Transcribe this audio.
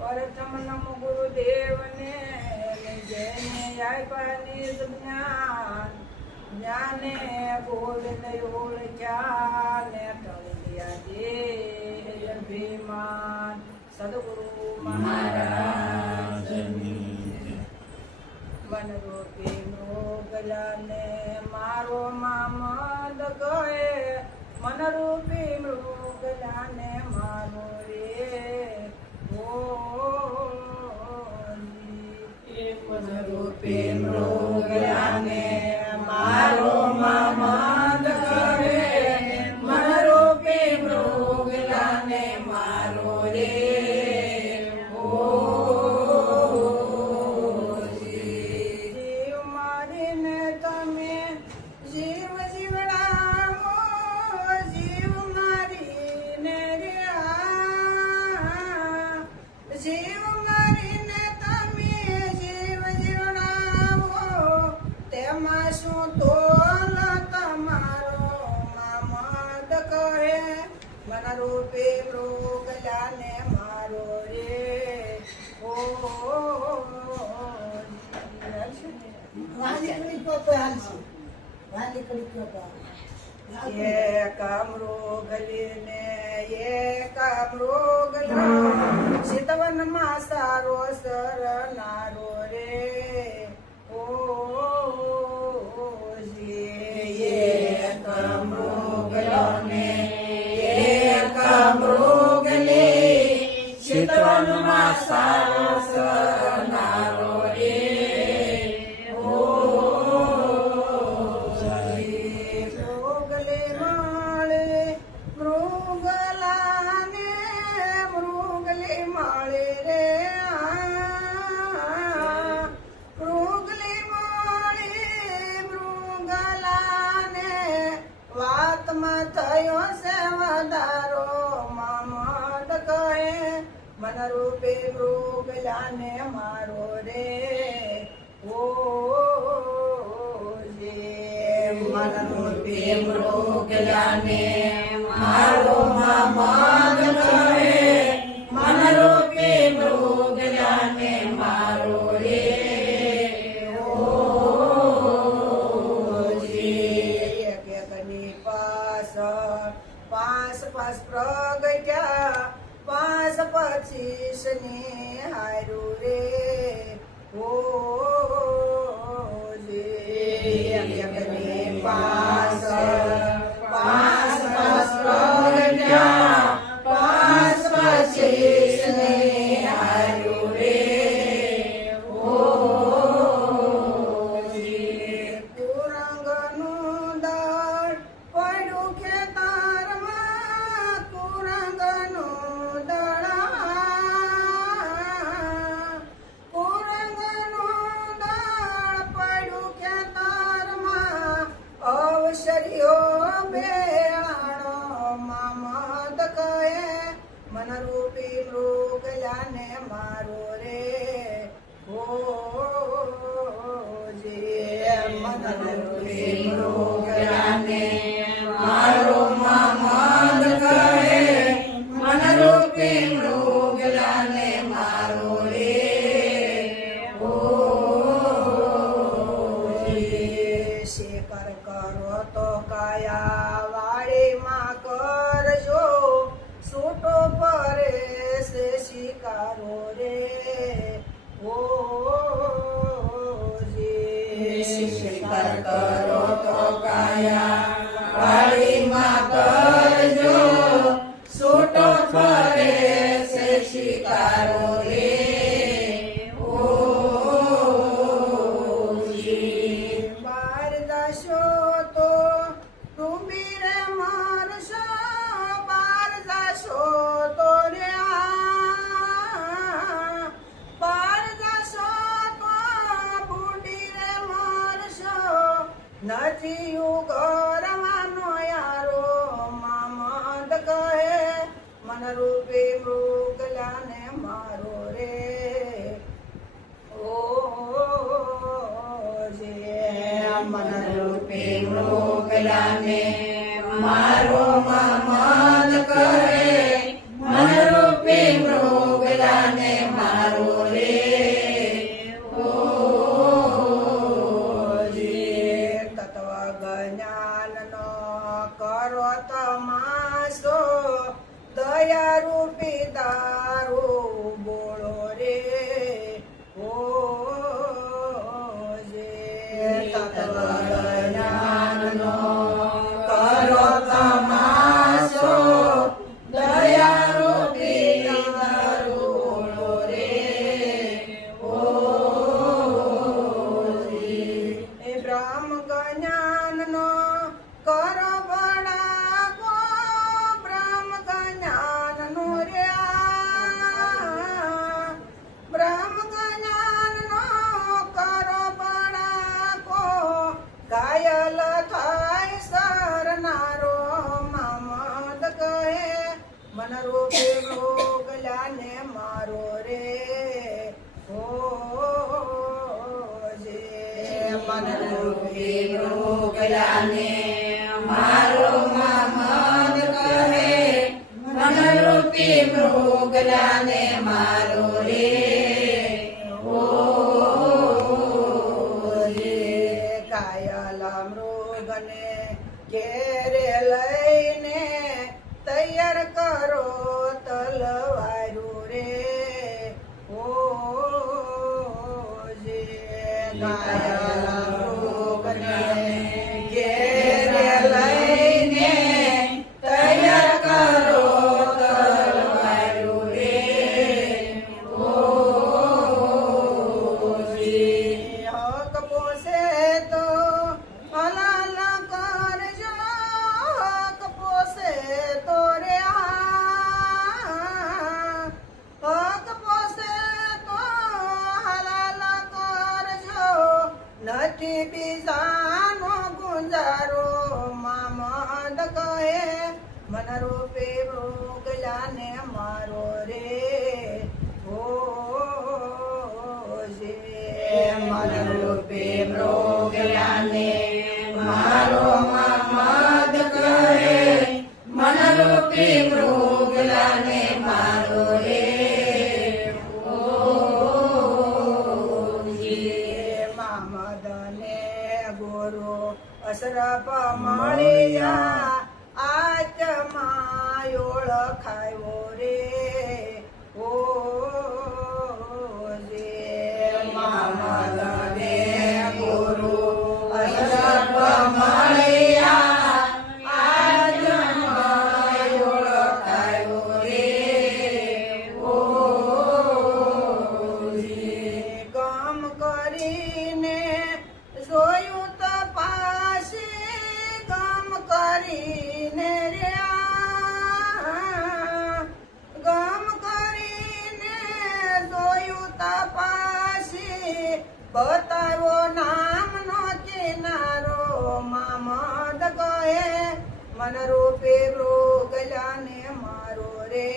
પ્રથમ નમો ગુરુદેવને જેને આપ્યા નિજ જ્ઞાન જ્ઞાને ગોવિંદ ઓળખ્યા ને ટળી ગયા જે અભિમાન સદગુરુ મહારાજની મનરૂપી મૃગલાને મારો મામદ કહે મનરૂપી મૃગલાને મારો રે મનરૂપી મૃગલાને મારો મામદ કહે મનરૂપી મૃગલાને મારો રે જીવ મારીને તમે જીવ જીવડાવો જીવ મારીને રે જીવ મારીને તમે જીવ જીવડાવો તેમાં શું તોલ તમારો મામદ કહે મનરૂપી મૃગલાને મારો રે એક મૃગલીને એક મૃગલા શીતવનમાં સારો સરનારો રે એક મૃગલોને એક મૃગલી શીતવનમાં સારો સરનારો રે થયો છે વધારો મામદ કહે મનરૂપી મૃગલાને મારો રે મનરૂપી મૃગલાને મારો મામદ કહે મનરૂપી મૃગલાને મારો રે પાસ પ્રગટ્યા પાસ પચીસ ને હારું રે પાસ પ્રગટ્યા પાસ પચીસ ને હારું રે કુરંગનું દળ પડ્યું ખેતરમાં કુરંગનું દળ પડ્યું ખેતરમાં અવસરીઓ બેળાણો મામદ કહે મનરૂપી મૃગલાને મારો રે મનરૂપી મૃગલાને મારો મામદ કહે મનરૂપી મૃગલાને મારો રે શેખર કરો તો કાયા વાડીમાં કરજો છૂટો પરે છે શિકારો રે શિકાર કરો તો કાયા વાડીમાં કરજો છૂટો પરે છે શિકારો રે બાર દશો તો ડૂબી રે મારશો બાર દશો તો રે બાર દશો તો બુડી રે મારશો નથી ઉગરવાનો યારો મામદ કહે મનરૂપી મૃગલાને મારો રે મનરૂપી મૃગલાને મારો મામદ કહે મનરૂપી મૃગલાને પીદારો બોલો રે ઓ જે તત્વજ્ઞાનનો કરો તમાસો દયારૂપી દારૂ બોલો રે ઓ એ બ્રહ્મ જ્ઞાનનો કરો બળાવો બ્રહ્મ જ્ઞાનનો રે બ્રહ્મ જ્ઞાનનો કરો બળાવો ઘાયલ થાય સરનારો મામદ કહે મન રૂપે મોકલ્યાને મારો રે ઓ જે મન રૂપે મોકલ્યાને મારો મામદ કહે મન રૂપે મોકલ્યાને મારો રે ઓ જે કાયલ મૃગને ઘેરે લઈને તૈયાર કરો તલવારું રે ઓ જે કાયલ મૃગને ઘેરે લઈને તૈયાર કરો તલવારું રે ઓ જે હક પોસે તો હલાલ કરજો હક પોસે તો રે હક પોસે તો હલાલ કરજો નથી બીજાનો ગુંજારો મામદ કહે મન રૂપે મોકલ્યાને મારો રે ઓ જે મન રૂપે મોકલ્યાને મારો મામદ કહે મન રૂપે મોકલ્યાને મારો રે ઓ જે મામદને ગુરુ અશરફ મળ્યા આત્મા ઓળખાયો રે ઓ જે મામદને ગુરુ અશરફ મળ્યા આત્મા ઓળખાયો રે ઓ જે કામ કરીને જોયું તપાસી કામ કરીને રે કામ કરીને જોયું તપાસી બતાવ્યો નામનો કિનારો મામદ કહે મન રૂપે મોકલ્યાને મારો રે